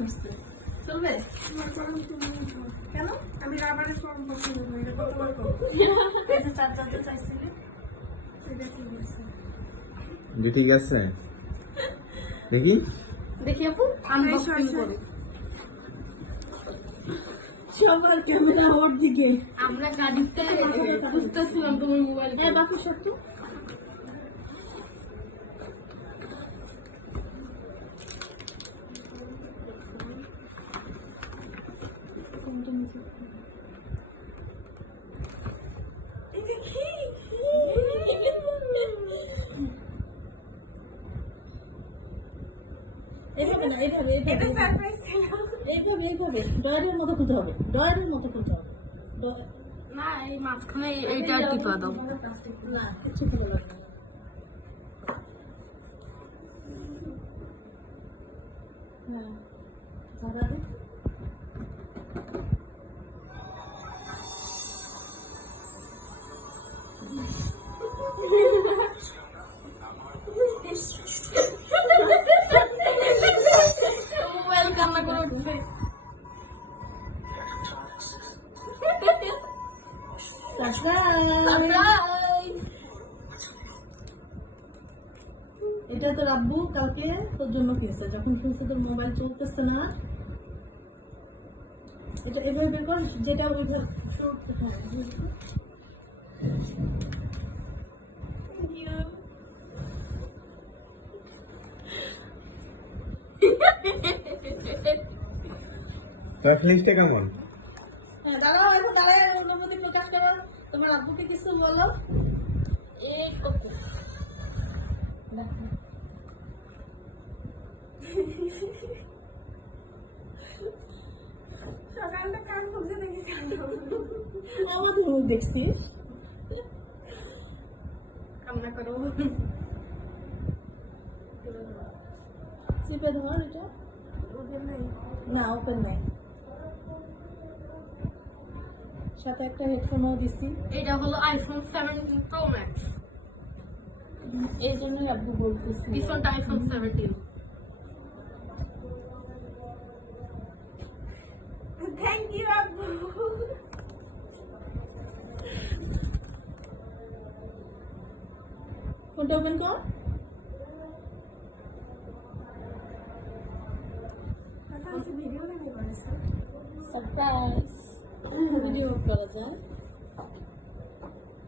চেষ্টা করছে চলবে কেন আমি রাবারের ফর্ম পছন্দ করি না, কতবার করবো চার জানতে চাইছিলে এটা ঠিক আছে। যে ঠিক আছে দেখি দেখি আপু আনবক্সিং আসো। করো সবার ক্যামেরা ওর দিকে আমরা গাড়িতে বুঝতেছিলাম তোমার মোবাইল হ্যাঁ বাকি সত্য এটা কি? এইভাবে না এইভাবে এটা এইভাবে সারপ্রাইজ ছিল। এইভাবে এইভাবে ডয়ারের মতো খুলতে হবে ডয়ারের মতো খুলতে হবে না এই মাঝখানে এইটা টিপা দাও না কিছু খুলে লাগবে না হ্যাঁ ঝাড়া দে মোবাইল কান্না করে উঠছে এটা তোর আব্বু কালকে তোর জন্য কিনছে যখন কিনছে তোর মোবাইল চলতেছে না এটা এভাবে বের কর যেটা ওইভাবে তার ফিলিংসটা কেমন? হ্যাঁ দাঁড়াও এখন দাঁড়ায় অনুমতি প্রকাশ করো তোমার আব্বুকে কিছু বলো এই কপি সকালটা কান খুঁজে দেখেছি আমাদের মুখ দেখছিস কান্না করো চিপে ধর এটা ওদের নাই। না ওপেন নাই সাথে একটা হেডফোনও দিছি এটা হলো আইফোন 17 প্রো ম্যাক্স এই জন্যই আব্বু বলতেছি পিছনটা আইফোন 17 থ্যাংক ইউ আব্বু। ফোনটা ওপেন কর কথা আছে ভিডিও দেখে করেছে। সারপ্রাইজ ভিডিও করা যায়